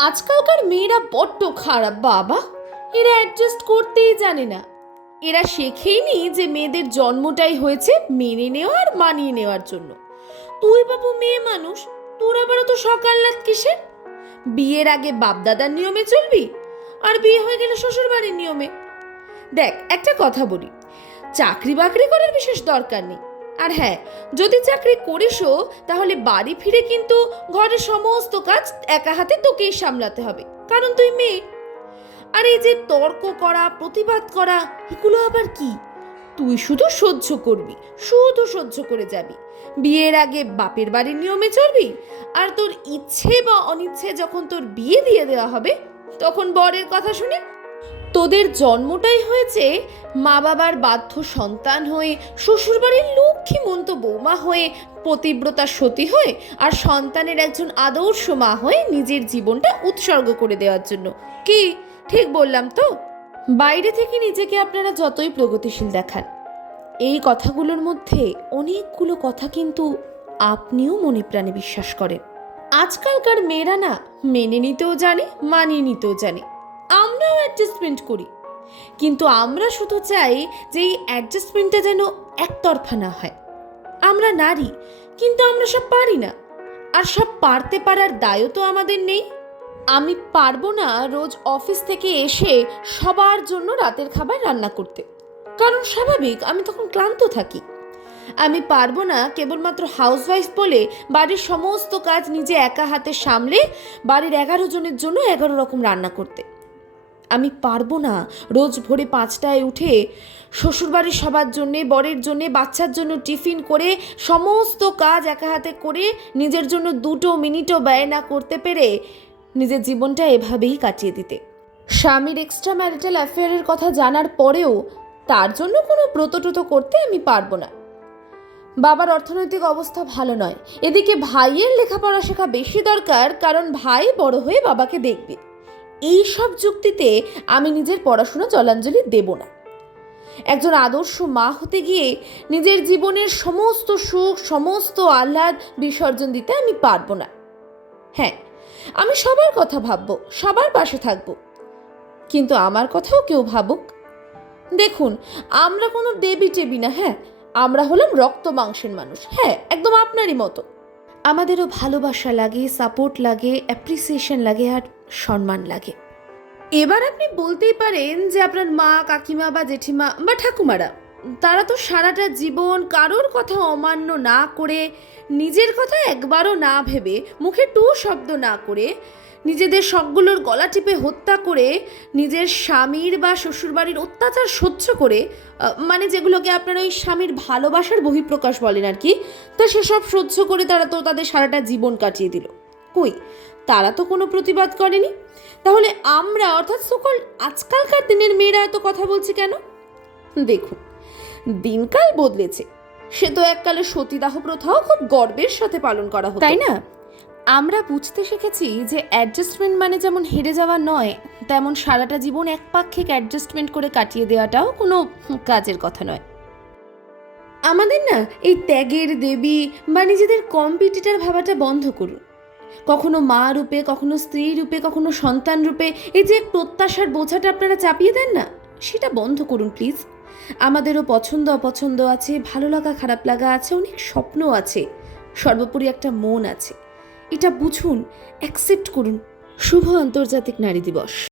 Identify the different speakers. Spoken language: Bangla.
Speaker 1: আজকালকার মেয়েরা বড্ড খারাপ, বাবা। এরা অ্যাডজাস্ট করতেই জানে না। এরা শেখেইনি যে মেয়েদের জন্মটাই হয়েছে মেনে নেওয়া আর মানিয়ে নেওয়ার জন্য। তুই বাবু মেয়ে মানুষ, তোর আবার তো সকাল রাত কিসের? বিয়ের আগে বাপদাদার নিয়মে চলবি? আর বিয়ে হয়ে গেলে শ্বশুর বাড়ির নিয়মে? দেখ, একটা কথা বলি। চাকরি বাকরি করার বিশেষ দরকার নেই। আর হ্যাঁ যদি চাকরি করিসও, তাহলে বাড়ি ফিরে কিন্তু ঘরের সমস্ত কাজ একা হাতে তোকেই সামলাতে হবে, কারণ তুই মেয়ে। আর এই যে তর্ক করা, প্রতিবাদ করা, এগুলো আবার কি? তুই শুধু সহ্য করবি, শুধু সহ্য করে যাবি। বিয়ের আগে বাপের বাড়ির নিয়মে চলবি, আর তোর ইচ্ছে বা অনিচ্ছে যখন তোর বিয়ে দিয়ে দেওয়া হবে, তখন বরের কথা শুনে তোদের জন্মটাই হয়েছে মা বাবার বাধ্য সন্তান হয়ে, শ্বশুরবাড়ির লক্ষ্মী মন্ত বৌমা হয়ে, পতিব্রতা সতী হয়ে আর সন্তানের একজন আদর্শ মা হয়ে নিজের জীবনটা উৎসর্গ করে দেওয়ার জন্য। কি? ঠিক বললাম তো? বাইরে থেকে নিজেকে আপনারা যতই প্রগতিশীল দেখান, এই কথাগুলোর মধ্যে অনেকগুলো কথা কিন্তু আপনিও মনে প্রাণে বিশ্বাস করেন। আজকালকার মেয়েরা না মেনে নিতেও জানে, মানিয়ে নিতেও জানে। আমরাও অ্যাডজাস্টমেন্ট করি। কিন্তু আমরা শুধু চাই যে এই অ্যাডজাস্টমেন্টটা যেন একতরফা না হয়। আমরা নারী, কিন্তু আমরা সব পারি না। আর সব পারতে পারার দায়ও তো আমাদের নেই। আমি পারব না রোজ অফিস থেকে এসে সবার জন্য রাতের খাবার রান্না করতে। কারণ স্বাভাবিক, আমি তখন ক্লান্ত থাকি। আমি পারব না কেবলমাত্র হাউসওয়াইফ বলে বাড়ির সমস্ত কাজ নিজে একা হাতে সামলে বাড়ির এগারো জনের জন্য এগারো রকম রান্না করতে। আমি পারব না। রোজ ভোরে পাঁচটায় উঠে শ্বশুরবাড়ির সবার জন্যে, বরের জন্যে, বাচ্চার জন্য টিফিন করে সমস্ত কাজ একা হাতে করে নিজের জন্য দুটো মিনিটও ব্যয় না করতে পেরে নিজের জীবনটা এভাবেই কাটিয়ে দিতে। স্বামীর এক্সট্রা ম্যারিটাল অ্যাফেয়ারের কথা জানার পরেও তার জন্য কোনো ব্রতটুত করতে আমি পারব না। বাবার অর্থনৈতিক অবস্থা ভালো নয়। এদিকে ভাইয়ের লেখাপড়া শেখা বেশি দরকার, কারণ ভাই বড় হয়ে বাবাকে দেখবে। এই সব যুক্তিতে আমি নিজের পড়াশোনা জলাঞ্জলি দেব না। একজন আদর্শ মা হতে গিয়ে নিজের জীবনের সমস্ত সুখ, সমস্ত আহ্লাদ বিসর্জন দিতে আমি পারব না। হ্যাঁ আমি সবার কথা ভাববো, সবার পাশে থাকব। কিন্তু আমার কথাও কেউ ভাবুক। দেখুন, আমরা কোনো দেবী টেবি না হ্যাঁ? আমরা হলাম রক্ত মাংসের মানুষ হ্যাঁ? একদম আপনারই মতো। আমাদেরও ভালোবাসা লাগে সাপোর্ট লাগে অ্যাপ্রিসিয়েশন লাগে, আর সম্মান লাগে। এবার আপনি বলতেই পারেন যে আপনার মা, কাকিমা বা জেঠিমা বা ঠাকুমারা, তারা তো সারাটা জীবন কারোর কথা অমান্য না করে, নিজের কথা একবারও না ভেবে, মুখে টু শব্দ না করে, নিজেদের সবগুলোর গলা টিপে হত্যা করে, নিজের স্বামীর বা শ্বশুরবাড়ির অত্যাচার সহ্য করে মানে যেগুলোকে আপনারা ওই স্বামীর ভালোবাসার বহিঃপ্রকাশ বলেন আর কি, তা সেসব সহ্য করে তারা তো তাদের সারাটা জীবন কাটিয়ে দিল। কই? তারা তো কোনো প্রতিবাদ করেনি। তাহলে আমরা অর্থাৎ সকল আজকালকার দিনের মেয়েরা এত কথা বলছে কেন? দেখুন দিনকাল বদলেছে। সে তো এককালে সতীদাহ প্রথাও খুব গর্বের সাথে পালন করা হতো। তাই না? আমরা বুঝতে শিখেছি যে অ্যাডজাস্টমেন্ট মানে যেমন হেরে যাওয়া নয় তেমন সারাটা জীবন একপাক্ষিক অ্যাডজাস্টমেন্ট করে কাটিয়ে দেওয়াটাও কোনো কাজের কথা নয়। আমাদের না এই ত্যাগের দেবী বা নিজেদের কম্পিটিটার ভাবাটা বন্ধ করুন। কখনো মা রূপে, কখনো স্ত্রী রূপে, কখনো সন্তান রূপে, এই যে প্রত্যাশার বোঝাটা আপনারা চাপিয়ে দেন না? সেটা বন্ধ করুন প্লিজ আমাদেরও পছন্দ অপছন্দ আছে, ভালো লাগা, খারাপ লাগা আছে, অনেক স্বপ্ন আছে। সর্বোপরি একটা মন আছে। এটা বুঝুন অ্যাকসেপ্ট করুন। শুভ আন্তর্জাতিক নারী দিবস।